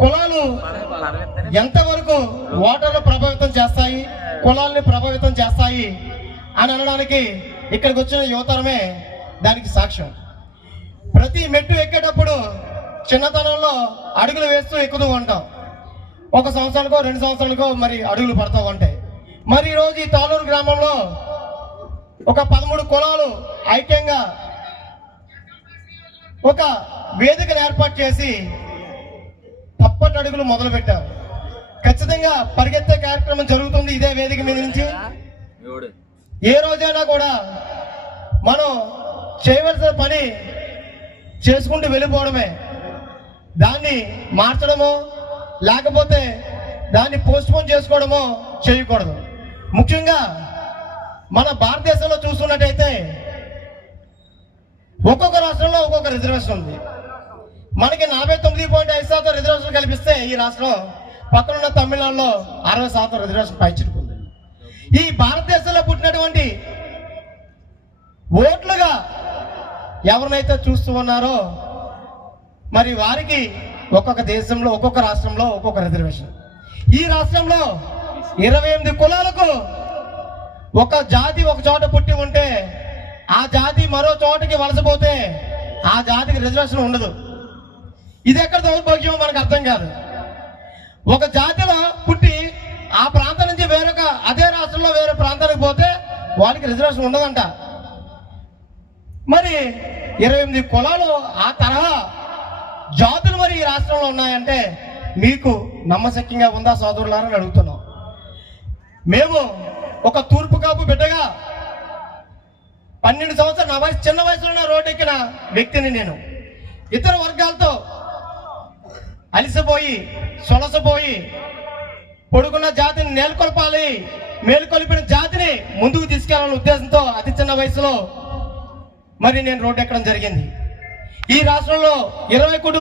కులాలు ఎంతవరకు ఓటర్లు ప్రభావితం చేస్తాయి, కులాల్ని ప్రభావితం చేస్తాయి అని అనడానికి ఇక్కడికి వచ్చిన యువతరమే దానికి సాక్ష్యం. ప్రతి మెట్టు ఎక్కేటప్పుడు చిన్నతనంలో అడుగులు వేస్తూ ఎక్కుతూ ఉంటాం. 1 సంవత్సరానికో 2 సంవత్సరానికో మరి అడుగులు పడతా ఉంటాయి. మరి ఈరోజు ఈ తాళూరు గ్రామంలో ఒక 13 కులాలు ఐక్యంగా ఒక వేదికను ఏర్పాటు చేసి తప్పటి అడుగులు మొదలు పెట్టారు. ఖచ్చితంగా పరిగెత్తే కార్యక్రమం జరుగుతుంది ఇదే వేదిక మీద నుంచి. ఏ రోజైనా కూడా మనం చేయవలసిన పని చేసుకుంటూ వెళ్ళిపోవడమే, దాన్ని మార్చడమో లేకపోతే దాన్ని పోస్ట్పోన్ చేసుకోవడమో చేయకూడదు. ముఖ్యంగా మన భారతదేశంలో చూసుకున్నట్టయితే ఒక్కొక్క రాష్ట్రంలో ఒక్కొక్క రిజర్వేషన్ ఉంది. మనకి 49.5% రిజర్వేషన్ కల్పిస్తే ఈ రాష్ట్రం పక్కనున్న తమిళనాడులో 60% రిజర్వేషన్ పైచిరుకుంది. ఈ భారతదేశంలో పుట్టినటువంటి ఓట్లుగా ఎవరినైతే చూస్తూ ఉన్నారో మరి వారికి ఒక్కొక్క దేశంలో ఒక్కొక్క రాష్ట్రంలో ఒక్కొక్క రిజర్వేషన్. ఈ రాష్ట్రంలో 28 కులాలకు ఒక జాతి ఒక చోట పుట్టి ఉంటే ఆ జాతి మరో చోటకి వలసపోతే ఆ జాతికి రిజర్వేషన్ ఉండదు. ఇది ఎక్కడ దౌర్భాగ్యం మనకు అర్థం కాదు. ఒక జాతిలో పుట్టి ఆ ప్రాంతం నుంచి వేరొక అదే రాష్ట్రంలో వేరే ప్రాంతానికి పోతే వాళ్ళకి రిజర్వేషన్ ఉండదంట. మరి 28 కులాలు ఆ తరహా జాతులు మరి ఈ రాష్ట్రంలో ఉన్నాయంటే మీకు నమ్మశక్యంగా ఉందా సోదరులారని అడుగుతున్నాం. మేము ఒక తూర్పు కాపు బిడ్డగా 12 సంవత్సరాలు నా వయసు చిన్న వయసులో రోడ్డు ఎక్కిన వ్యక్తిని నేను. ఇతర వర్గాలతో అలిసిపోయి సొలసపోయి పొడుగున్న జాతిని మేల్కొల్పాలి, మేల్కొల్పిన జాతిని ముందుకు తీసుకెళ్లాలనే ఉద్దేశంతో అతి చిన్న వయసులో మరి నేను రోడ్డు ఎక్కడం జరిగింది. ఈ రాష్ట్రంలో 20 కుటుంబాలు